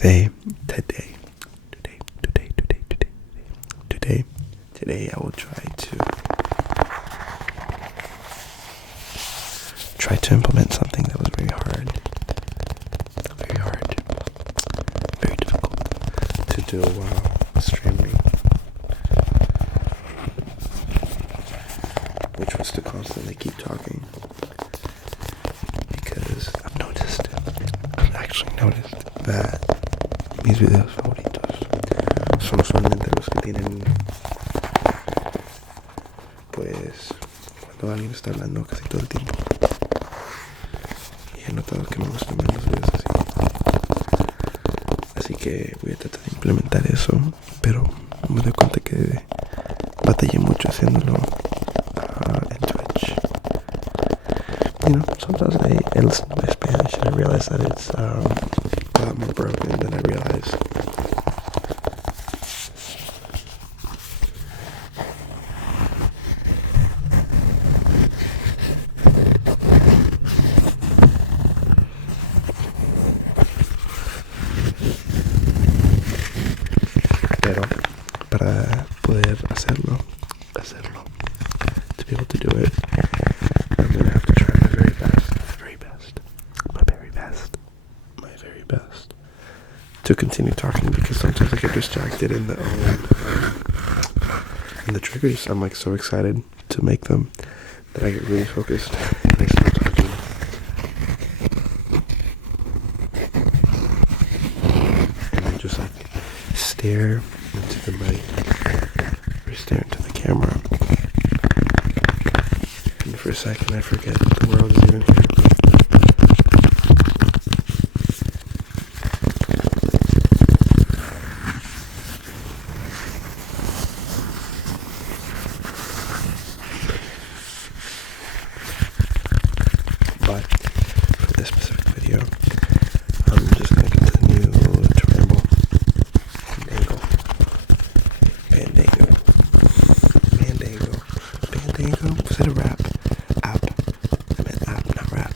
Today I will try to implement something that was very difficult to do while streaming, which was to constantly keep talking, because I've actually noticed that mis videos favoritos son usualmente los que tienen, pues, cuando alguien está hablando casi todo el tiempo. Y he notado que me gustan más los videos así que voy a tratar de implementar eso, pero me doy cuenta que batallé mucho haciéndolo en Twitch. Sometimes I listen to my Spanish and I realize that it's a lot more broken than I realized. Pero para poder hacerlo, to be able to do it, I'm gonna have to try my very best to continue talking, because sometimes I get distracted in the triggers. I'm like so excited to make them that I get really focused and I start talking. And I just like stare into the mic or stare into the camera, and for a second I forget the world is even here. But for this specific video, I'm just going to continue to ramble. Mandango. Was it a rap? App. I meant app, not rap.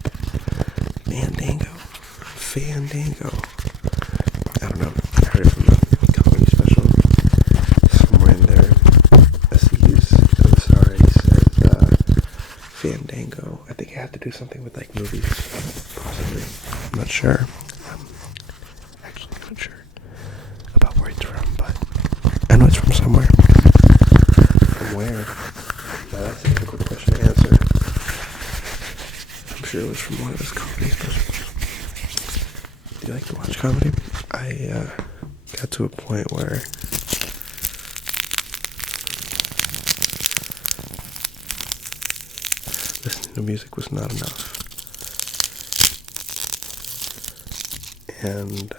Mandango. Fandango. I don't know. I heard it from a comedy special. Somewhere in there. He said Fandango. I think it had to do something with like movies. Possibly. I'm not sure. I'm actually not sure about where it's from, but I know it's from somewhere. From where? Now that's a difficult question to answer. I'm sure it was from one of his comedy specials. Do you like to watch comedy? I got to a point where listening to music was not enough. And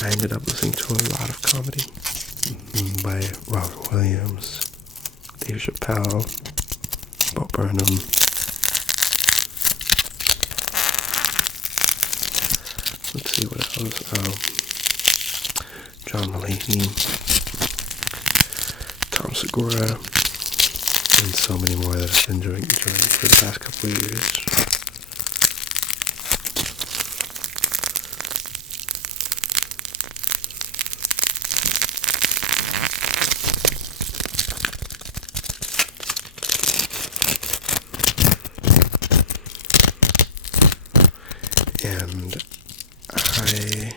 I ended up listening to a lot of comedy by Robert Williams, Dave Chappelle, Bo Burnham. Let's see what else. John Mulaney, Tom Segura, and so many more that I've been enjoying for the past couple of years. And I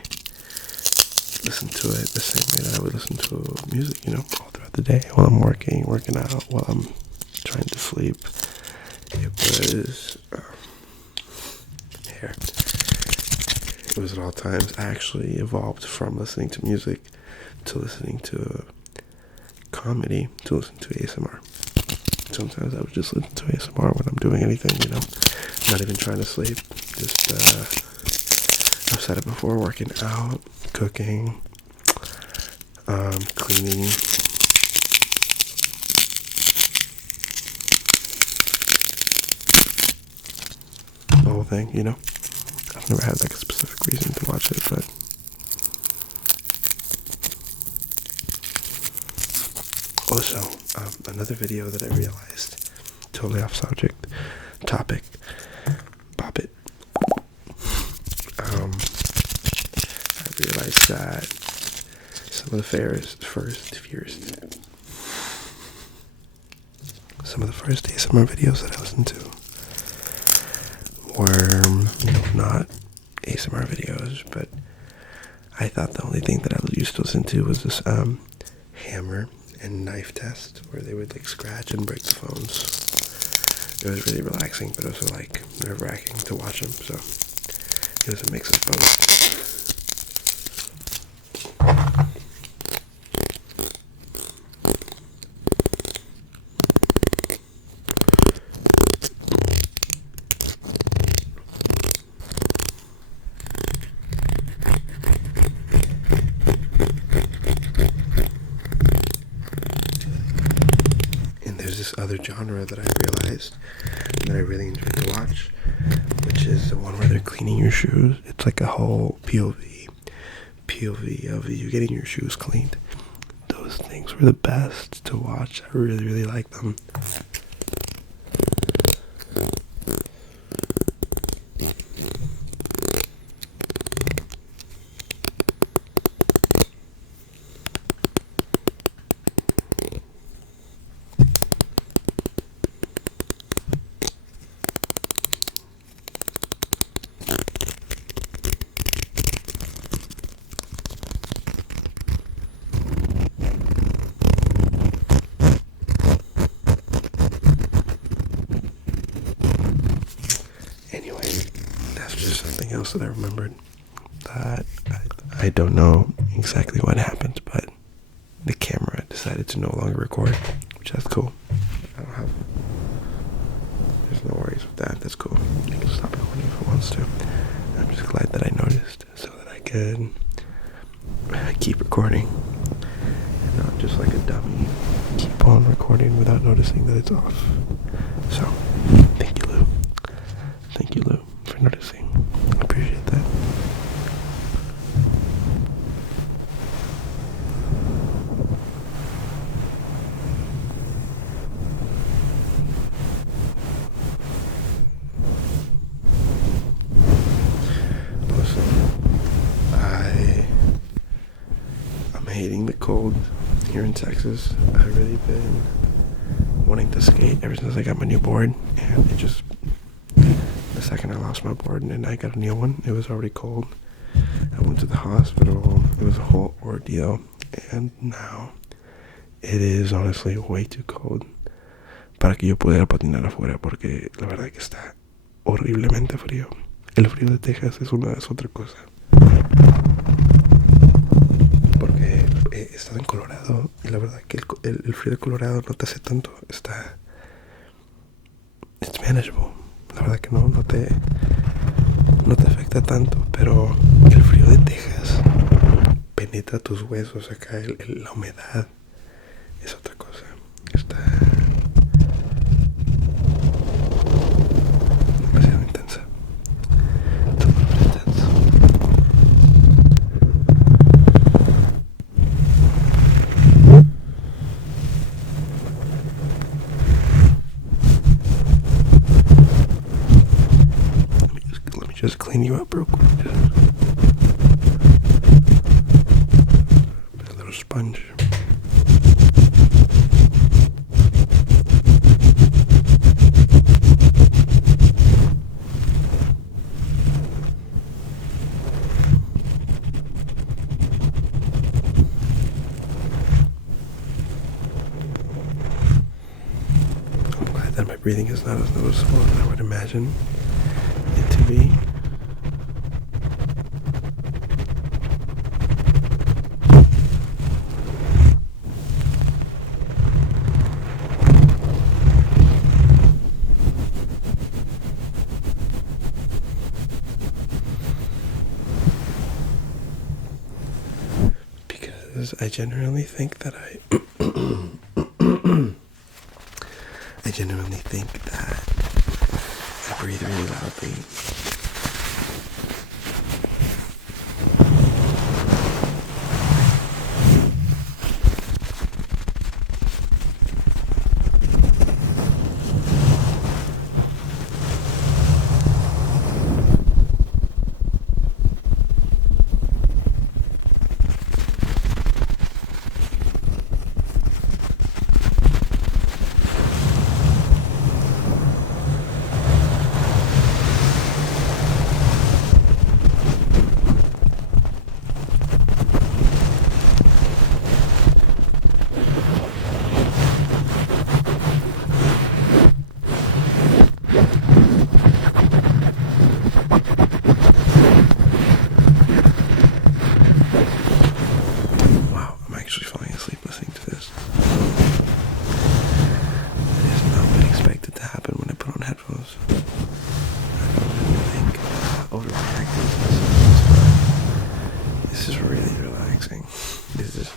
listen to it the same way that I would listen to music, all throughout the day, while I'm working out, while I'm trying to sleep. It was it was at all times. I actually evolved from listening to music to listening to comedy to listen to ASMR. Sometimes I would just listen to ASMR when I'm doing anything, not even trying to sleep. Just I've said it before, working out, cooking, cleaning. The whole thing, I've never had like a specific reason to watch it, but also another video that I realized, totally off topic, pop it. realized that some of the first ASMR videos that I listened to were, not ASMR videos, but I thought the only thing that I used to listen to was this hammer and knife test where they would like scratch and break the phones. It was really relaxing, but also like nerve-wracking to watch them, so it was a mix of both. This other genre that I realized that I really enjoy to watch, which is the one where they're cleaning your shoes. It's like a whole POV of you getting your shoes cleaned. Those things were the best to watch. I really, really like them. Else that I remembered that I don't know exactly what happened, but the camera decided to no longer record, which that's cool. There's no worries with that. That's cool. It can stop recording if it wants to. I'm just glad that I noticed so that I could keep recording and not just like a dummy keep on recording without noticing that it's off. So thank you, Lou, for noticing. I appreciate that. Listen, I'm hating the cold here in Texas. I've really been wanting to skate ever since I got my new board, and it just, the second I lost my board and then I got a new one, it was already cold. I went to the hospital. It was a whole ordeal, and now it is honestly way too cold para que yo pudiera patinar afuera, porque la verdad que está horriblemente frío. El frío de Texas es otra cosa, porque he estado en Colorado y la verdad que el frío de Colorado no te hace tanto, it's manageable. La verdad que no te afecta tanto, pero el frío de Texas penetra tus huesos acá, la humedad es otra cosa. Está demasiado intensa. Just clean you up real quick. A little sponge. I'm glad that my breathing is not as noticeable as I would imagine it to be. I genuinely think that I breathe really loudly. relaxing. Is this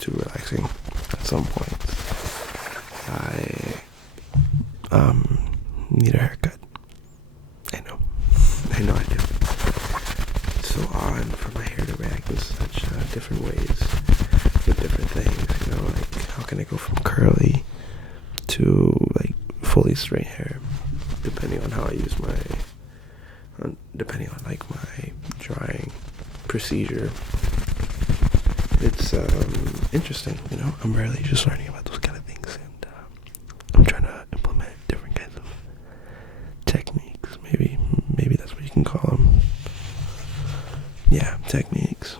too relaxing? At some point, I need a haircut. I know I do. It's so odd for my hair to react in such different ways with different things. You know, like how can I go from curly to like fully straight hair, depending on how I use depending on like my drying procedure. It's interesting, you know. I'm really just learning about those kind of things, and I'm trying to implement different kinds of techniques. Maybe that's what you can call them. Yeah, techniques.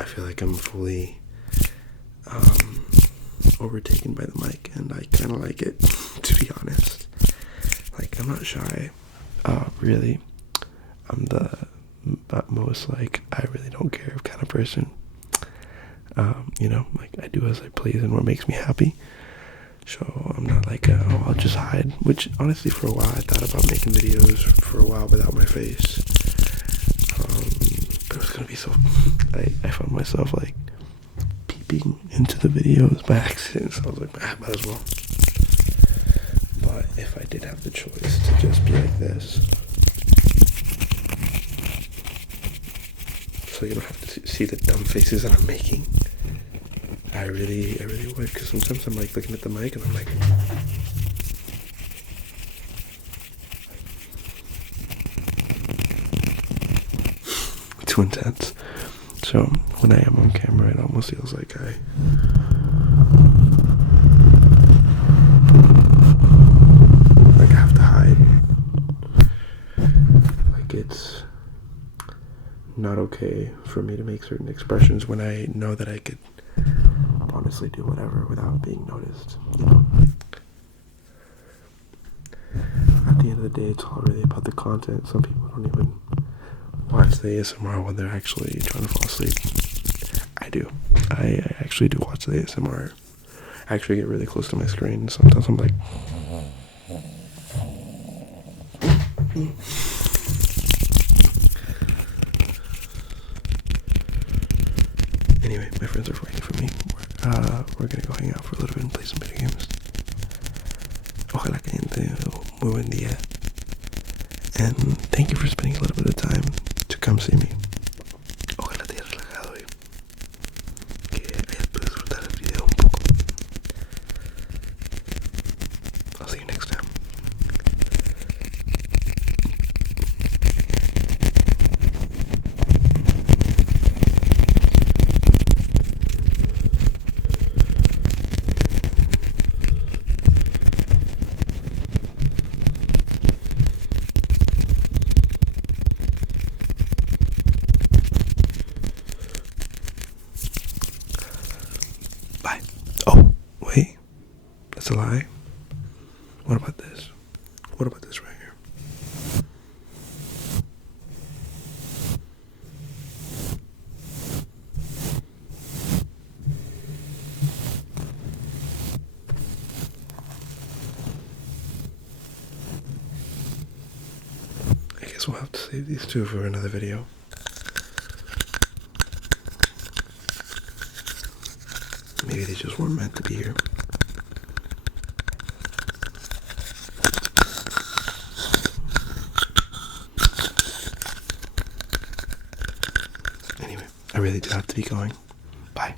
I feel like I'm fully overtaken by the mic, and I kind of like it, to be honest. Like, I'm not shy, really. I'm the most, like, I really don't care kind of person. You know, like, I do as I please and what makes me happy. So I'm not like, I'll just hide. Which, honestly, for a while, I thought about making videos for a while without my face. But it was gonna be so. I found myself like peeping into the videos by accident, so I was like, might as well. But if I did have the choice to just be like this, so you don't have to see the dumb faces that I'm making, I really would. Because sometimes I'm like looking at the mic and I'm like. Too intense. So when I am on camera, it almost feels like I have to hide. Like it's not okay for me to make certain expressions when I know that I could honestly do whatever without being noticed, you know. At the end of the day, it's all really about the content. Some people don't even watch the ASMR when they're actually trying to fall asleep. I do. I actually do watch the ASMR. I actually get really close to my screen. Sometimes I'm like... Anyway, my friends are waiting for me. We're gonna go hang out for a little bit and play some video games. Ojalá que tengan muy buen día. And thank you for spending a little bit of time to come see me. Ojalá te hayas relajado y que hayas podido disfrutar el video un poco. I'll see you next time. Bye. Oh, wait. That's a lie. What about this? What about this right here? I guess we'll have to save these two for another video. Maybe they just weren't meant to be here. Anyway, I really do have to be going. Bye.